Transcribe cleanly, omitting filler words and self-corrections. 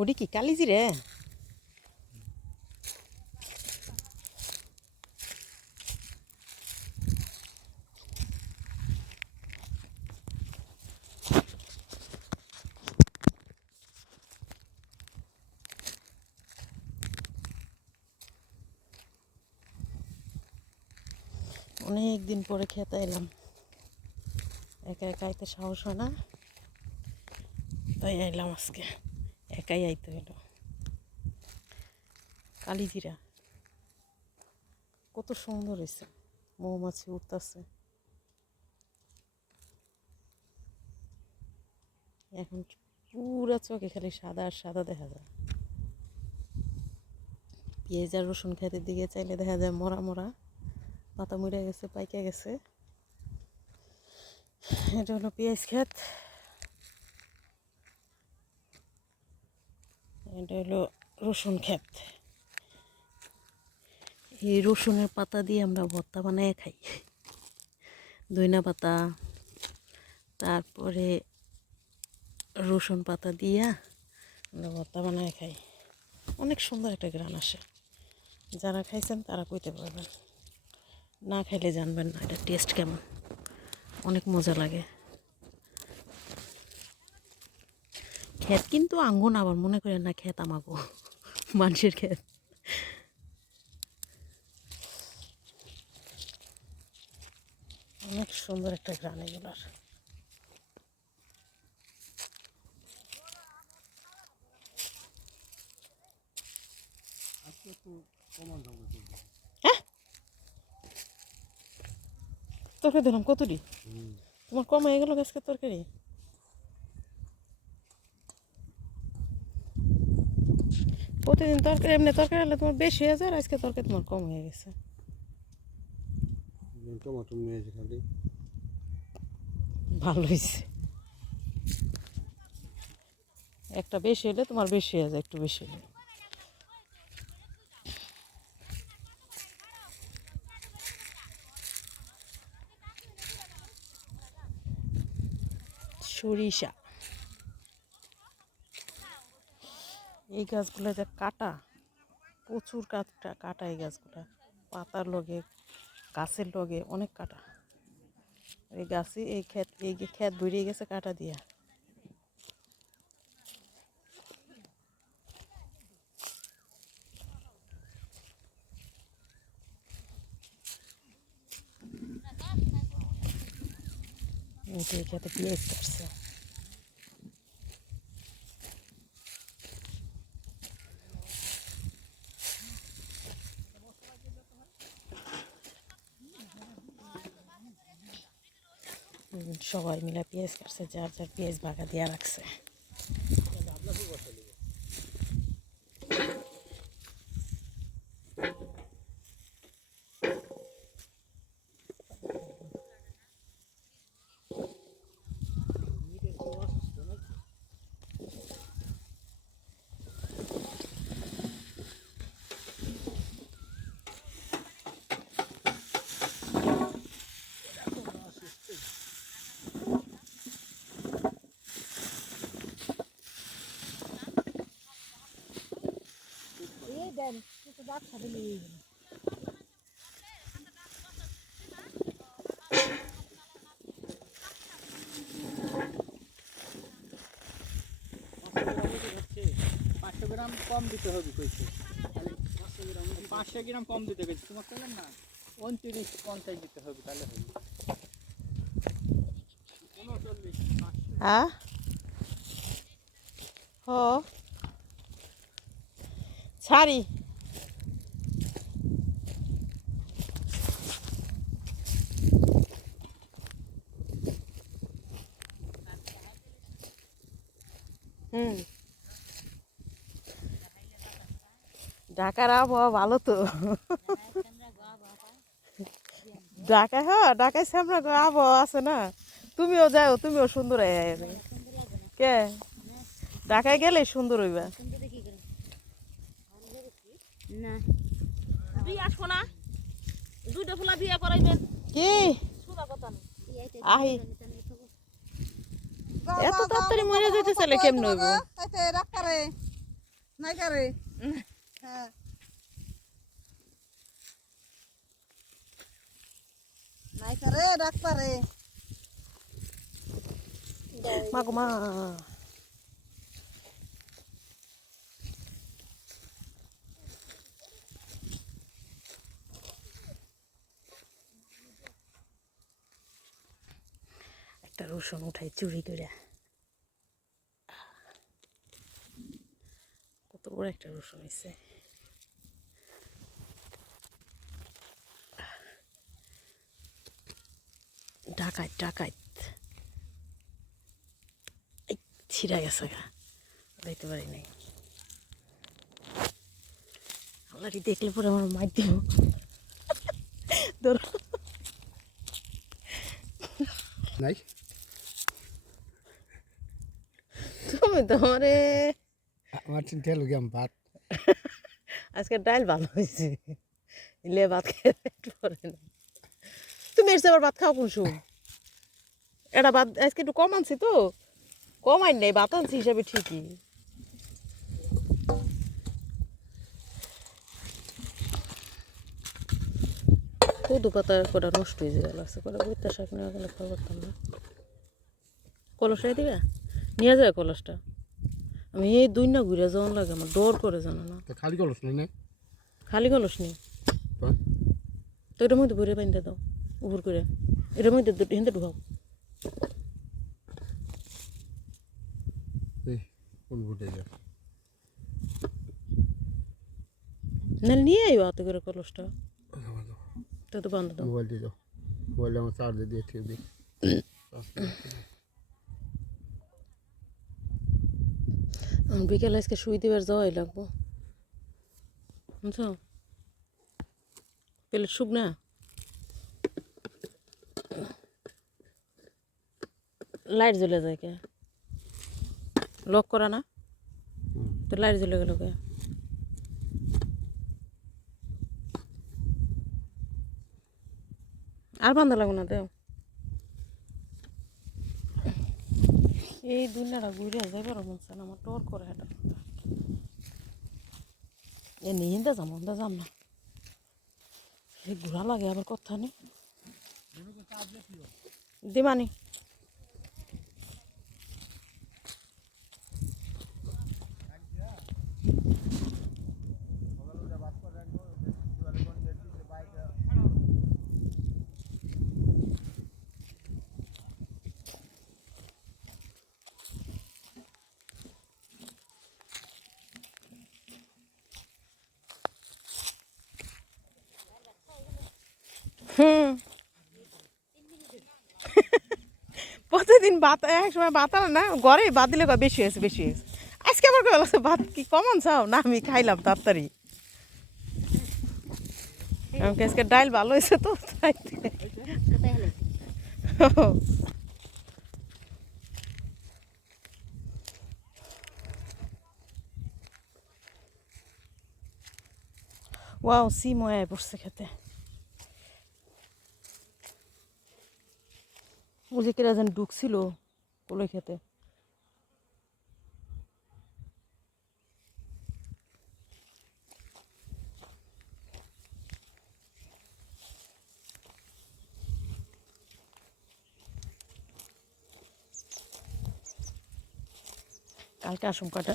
ওডি কি কালিজি রে? অনেক দিন পরে খেতে এলাম, একা একা আইতে সাহস হয় না, তাই আইলাম আজকে। একাই আইতে হইল। কালিজিরা কত সুন্দর হয়েছে, মৌমাছি উঠতেছে। এখন পুরা চোখে খালি সাদা আর সাদা দেখা যায়। পেঁয়াজ আর রসুন খেতের দিকে চাইলে দেখা যায় মরা মরা পাতা মরে গেছে, পাইকে গেছে। এটা হলো পেঁয়াজ ক্ষেত, এটা হলো রসুন ক্ষেত। এই রসুনের পাতা দিয়ে আমরা ভর্তা বানিয়ে খাই, ধইনা পাতা, তারপরে রসুন পাতা দিয়া আমরা ভর্তা বানিয়ে খাই। অনেক সুন্দর একটা গ্রান আসে, যারা খাইছেন তারা কইতে পারবেন, না খাইলে জানবেন না এটা টেস্ট কেমন। অনেক মজা লাগে। ক্ষেত কিন্তু আঙ্গুন, আবার মনে করেন না ক্ষেত আমাগো, মানুষের ক্ষেত। অনেক সুন্দর একটা গ্রান এগুলার। হ্যাঁ, তরকারি দিলাম কতটি? তোমার কম হয়ে গেল আজকে তরকারি? প্রতিদিন তরকারি, এমনি তরকারি হলে তোমার বেশি হয়ে যায়, আর আজকে তরকারি তোমার কম হয়ে গেছে। টমাটো নিয়েছে খালি, ভালো হয়েছে। একটা বেশি হলে তোমার বেশি হয়ে যায়, একটু বেশি হলে। সরিষা, এই গাছগুলোতে কাটা, প্রচুর কাটা কাটা এই গাছগুলা, পাতার লগে গাছের লগে অনেক কাটা। এই গাছে এই ক্ষেত ভরিয়ে গেছে কাটা দিয়া। এই খেতে পেঁয়াজ কাটছে। সবাই মিলে পেঁয়াজ কাটছে, যার যার পেঁয়াজ বাগা দিয়া রাখছে। গ্রাম কম দিতে হবে কইছে, 500 গ্রাম কম দিতে গেছে তোমার বললেন না, 29-50 দিতে হবে, তাহলে হবে 39। হ্যাঁ, হ ছাড়ি। ঢাকার আবহাওয়া ভালো তো। ঢাকায়, হ্যাঁ ঢাকায় শ্যামরা আবহাওয়া আছে না। তুমিও যাও, তুমিও সুন্দর কে ঢাকায় গেলে সুন্দর হইবা। কি আহি এত তাড়াতাড়ি মরে যেতে চাইলে কেমন হইব? নাইকা রে হ্যাঁ নাইকা রে ডাক পারে মা গো মা একটা রসুন উঠাই চুরি করে কত বড় একটা রসুন হয়েছে ডাকাইত ডাকাইত এই ছিঁড়া গেছে গা দেখতে পারি নাই আল্লাহটি দেখলে পরে আমার মার দিব ধরো নাই তুমি তোমারে আমার চিন্তা হলো গিয়ে ভাত আজকে ডাল ভালো হয়েছে ইলে ভাত খেয়ে একটু পরে না তুমি এসে আবার ভাত খাও কোন সময় এটা ভাত আজকে একটু কম আনছি তো কম আইন নাই ভাত আনছি হিসাবে ঠিকই কদু পাতা কটা নষ্ট হয়ে গেল আছে কটা বইতে শাক নেওয়া গেলে খাওয়া পারতাম না কলসটাই দিবে নিয়ে যায় কলসটা আমি এই দুই না ঘুরে যাওয়ান লাগে আমার ডর করে জানো না খালি কলস না খালি কলস নেই তো এটার মধ্যে ভরে পাইতে দাও উপর করে এটার মধ্যে হিন্দে ঢুকাও না নিয়ে আইও হাতে করে কলসটা তা তো বান্ধ দাও মোবাইল দিয়ে দাও মোবাইলে আমার চার্জে দিয়ে ঠিক দিই বিকেলে আজকে শুই দিবার যাওয়াই লাগবো বুঝছো পেলে শুক না লাইট জ্বলে যায় কে লক করা না তো লাইট জ্বলে গেল কে আর বান্ধা লাগবো না দেও এই দুনিয়াটা ঘুরে যাইবার মন চায় না আমার ডর করে এটা এ নিয়ে যাম না এই ঘোরা লাগে আবার কথা নেই দিমানি প্রতিদিন ভাত এক সময় ভাত আনা না ঘরে ভাত দিলে বেশি হয়েছে আজকে আমার কেউ ভাত কি কমন চাও না আমি খাইলাম তাড়াতাড়ি আমাকে আজকে ডাল ভালো হয়েছে তো তাই ওয়াও সিময় পড়ছে খেতে ও যে কেরা যেন ঢুকছিল কলই খেতে কালকে আসুন কটা